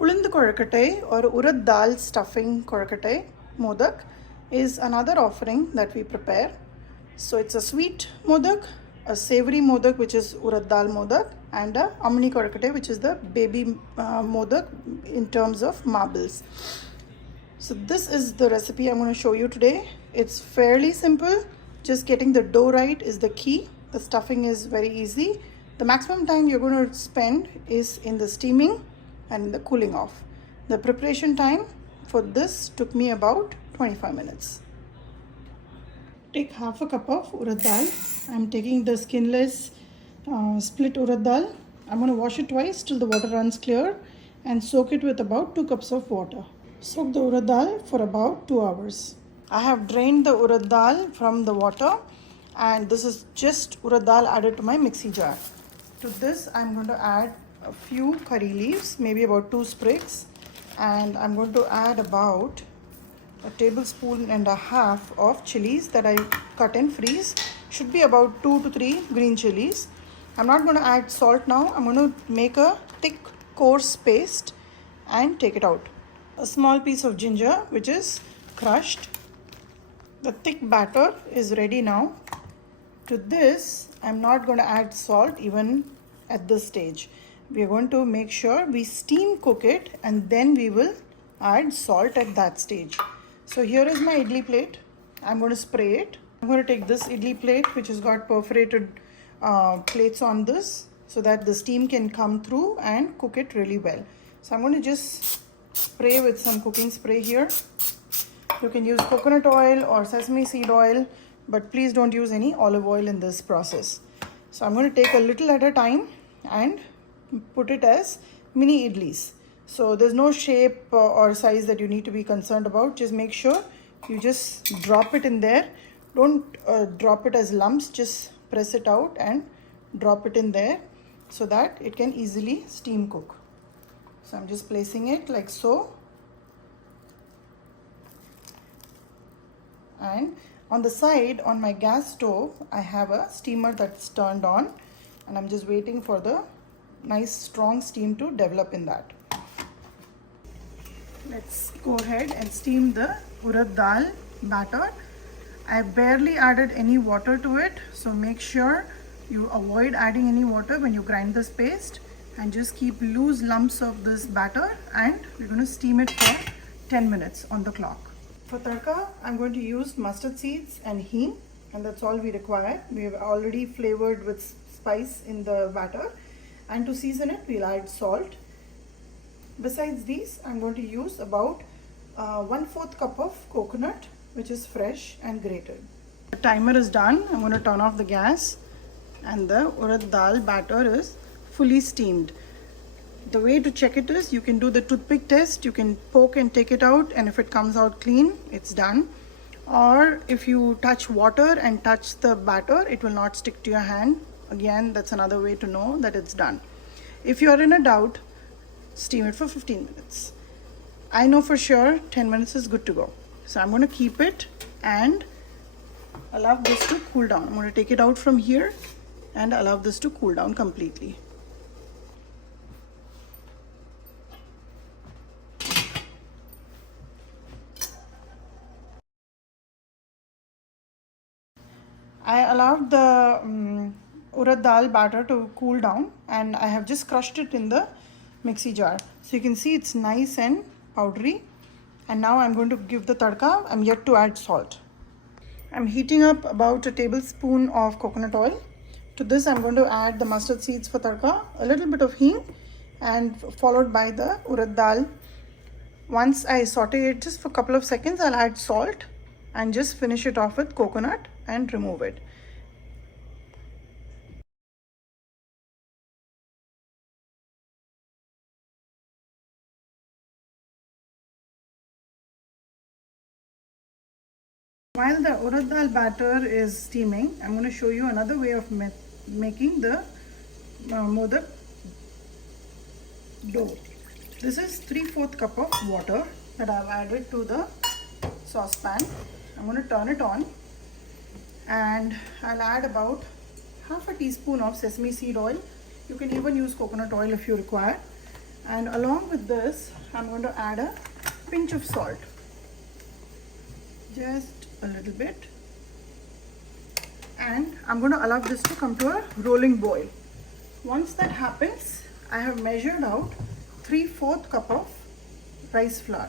Ulundu Kozhkattai or Urad Dal stuffing Kozhkattai Modak is another offering that we prepare. So it's a sweet Modak, a savory Modak which is Urad Dal Modak, and a Amni Kozhkattai which is the baby Modak in terms of marbles. So this is the recipe I'm going to show you today. It's fairly simple. Just getting the dough right is the key. The stuffing is very easy. The maximum time you're going to spend is in the steaming and in the cooling off. The preparation time for this took me about 25 minutes. Take half a cup of urad dal. I'm taking the skinless split urad dal. I'm going to wash it twice till the water runs clear and soak it with about 2 cups of water. Soak the urad dal for about 2 hours. I have drained the urad dal from the water, and this is just urad dal added to my mixie jar. To this I'm going to add a few curry leaves, maybe about 2 sprigs, and I'm going to add about a tablespoon and a half of chilies that I cut and freeze. Should be about 2 to 3 green chilies. I'm not going to add salt now. I'm going to make a thick coarse paste and take it out. A small piece of ginger which is crushed. The thick batter is ready now. To this, I'm not going to add salt even at this stage. We are going to make sure we steam cook it, and then we will add salt at that stage. So here is my idli plate. I'm going to spray it. I'm going to take this idli plate which has got perforated plates on this so that the steam can come through and cook it really well. So I'm going to just spray with some cooking spray here. You can use coconut oil or sesame seed oil, but please don't use any olive oil in this process. So I'm going to take a little at a time and put it as mini idlis. So there's no shape or size that you need to be concerned about. Just make sure you just drop it in there. Don't drop it as lumps. Just press it out and drop it in there so that it can easily steam cook. So I'm just placing it like so. And on the side, on my gas stove, I have a steamer that's turned on, and I'm just waiting for the nice strong steam to develop in that. Let's go ahead and steam the urad dal batter. I barely added any water to it, so make sure you avoid adding any water when you grind this paste, and just keep loose lumps of this batter, and we're going to steam it for 10 minutes on the clock. For tadka, I'm going to use mustard seeds and hing, and that's all we require. We have already flavored with spice in the batter, and to season it, we'll add salt. Besides these, I'm going to use about 1/4 cup of coconut, which is fresh and grated. The timer is done. I'm going to turn off the gas, and the urad dal batter is fully steamed. The way to check it is you can do the toothpick test. You can poke and take it out, and if it comes out clean, it's done. Or if you touch water and touch the batter, it will not stick to your hand. Again, that's another way to know that it's done. If you are in a doubt, steam it for 15 minutes. I know for sure 10 minutes is good to go. So I'm going to keep it and allow this to cool down. I'm going to take it out from here and allow this to cool down completely. I allowed the urad dal batter to cool down, and I have just crushed it in the mixie jar. So you can see it's nice and powdery. And now I'm going to give the tadka. I'm yet to add salt. I'm heating up about a tablespoon of coconut oil. To this I'm going to add the mustard seeds for tadka, a little bit of hing, and followed by the urad dal. Once I saute it just for a couple of seconds, I'll add salt and just finish it off with coconut and remove it. While the urad dal batter is steaming, I'm going to show you another way of making the modak dough. This is 3/4 cup of water that I've added to the saucepan. I'm going to turn it on, and I'll add about half a teaspoon of sesame seed oil. You can even use coconut oil if you require. And along with this, I'm going to add a pinch of salt, just a little bit, and I'm going to allow this to come to a rolling boil. Once that happens, I have measured out 3/4 cup of rice flour.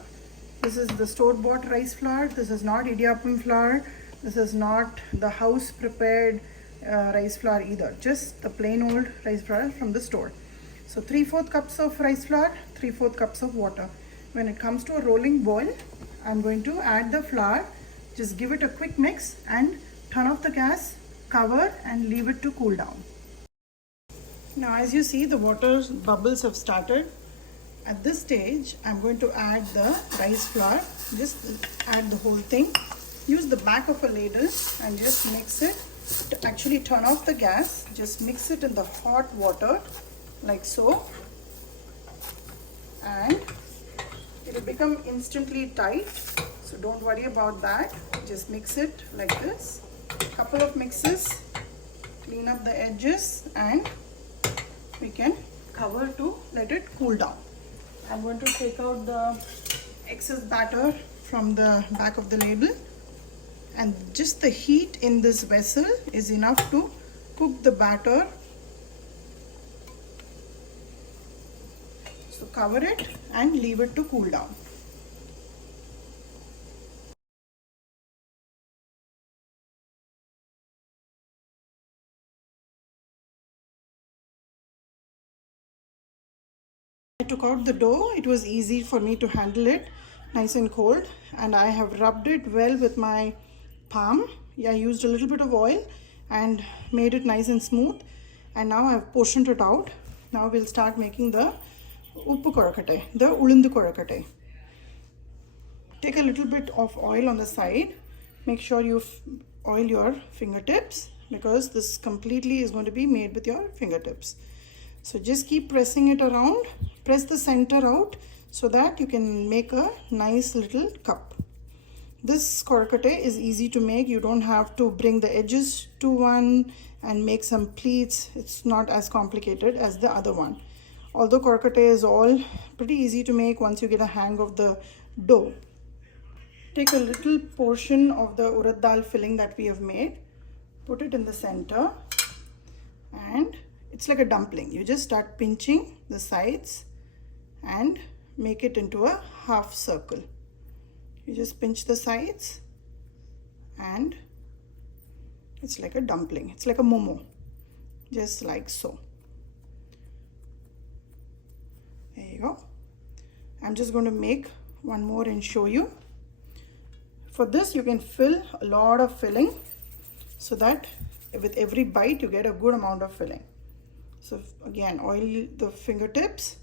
This is the store-bought rice flour. This is not idiyappam flour. This is not the house prepared rice flour either, just the plain old rice flour from the store. So 3/4 cups of rice flour, 3/4 cups of water. When it comes to a rolling boil, I'm going to add the flour, just give it a quick mix and turn off the gas, cover and leave it to cool down. Now as you see, the water bubbles have started. At this stage, I'm going to add the rice flour. Just add the whole thing. Use the back of a ladle and just mix it. To actually turn off the gas, just mix it in the hot water like so. And it will become instantly tight. So don't worry about that. Just mix it like this. Couple of mixes. Clean up the edges and we can cover to let it cool down. I'm going to take out the excess batter from the back of the ladle, and just the heat in this vessel is enough to cook the batter. So cover it and leave it to cool down. I took out the dough. It was easy for me to handle it, nice and cold, and I have rubbed it well with my palm. I used a little bit of oil and made it nice and smooth, and now I've portioned it out. Now we'll start making the uppu kozhkattai, the Ulundu kozhkattai. Take a little bit of oil on the side. Make sure you oil your fingertips, because this completely is going to be made with your fingertips. So just keep pressing it around. Press the center out so that you can make a nice little cup. This kozhkattai is easy to make. You don't have to bring the edges to one and make some pleats. It's not as complicated as the other one. Although kozhkattai is all pretty easy to make once you get a hang of the dough. Take a little portion of the urad dal filling that we have made. Put it in the center, and it's like a dumpling. You just start pinching the sides and make it into a half circle. You just pinch the sides and it's like a dumpling. It's like a momo, just like so. There you go. I'm just going to make one more and show you. For this, you can fill a lot of filling so that with every bite you get a good amount of filling. So again, oil the fingertips,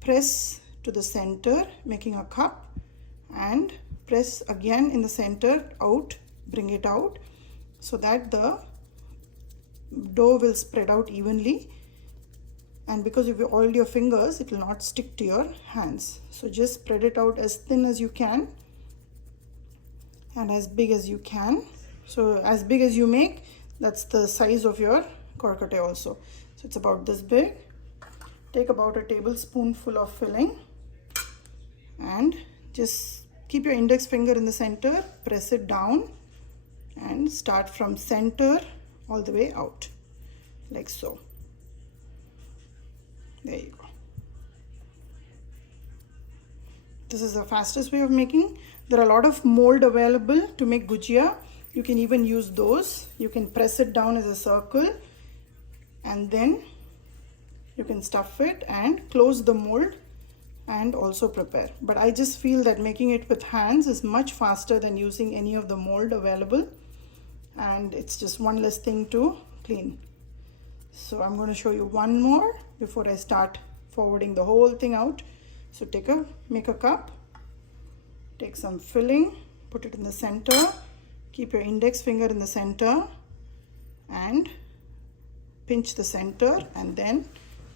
press to the center, making a cup, and press again in the center out, bring it out so that the dough will spread out evenly. And because if you oiled your fingers, it will not stick to your hands. So just spread it out as thin as you can and as big as you can. So as big as you make, that's the size of your kozhkattai also. So it's about this big. Take about a tablespoonful of filling and just keep your index finger in the center, press it down and start from center all the way out like so. There you go. This is the fastest way of making. There are a lot of mold available to make gujia. You can even use those. You can press it down as a circle and then you can stuff it and close the mold and also prepare. But I just feel that making it with hands is much faster than using any of the mold available, and it's just one less thing to clean. So I'm going to show you one more before I start forwarding the whole thing out. So make a cup, take some filling, put it in the center, keep your index finger in the center and pinch the center, and then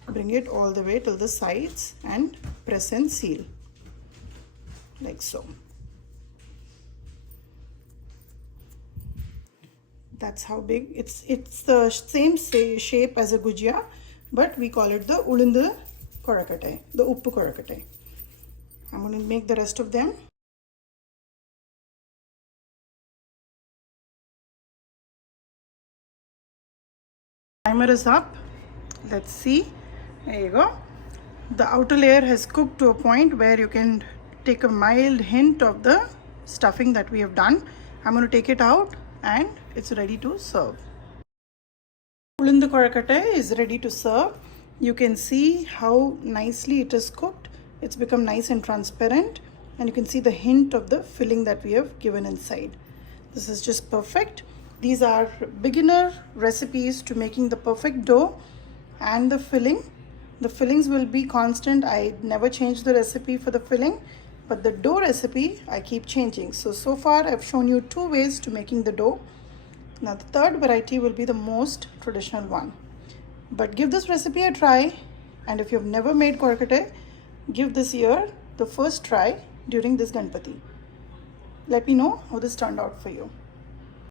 bring it all the way till the sides and press and seal like so. That's how big it's the same shape as a gujia, but we call it the Ulundu korakattai, the uppu korakattai. I'm going to make the rest of them. Timer is up. Let's see. There you go. The outer layer has cooked to a point where you can take a mild hint of the stuffing that we have done. I'm going to take it out and it's ready to serve. Ulundu korakattai is ready to serve. You can see how nicely it is cooked. It's become nice and transparent, and you can see the hint of the filling that we have given inside. This is just perfect. These are beginner recipes to making the perfect dough and the filling. The fillings will be constant. I never change the recipe for the filling, but the dough recipe I keep changing. So far I've shown you 2 ways to making the dough. Now the third variety will be the most traditional one. But give this recipe a try, and if you've never made korakattai, give this year the first try during this Ganpati. Let me know how this turned out for you.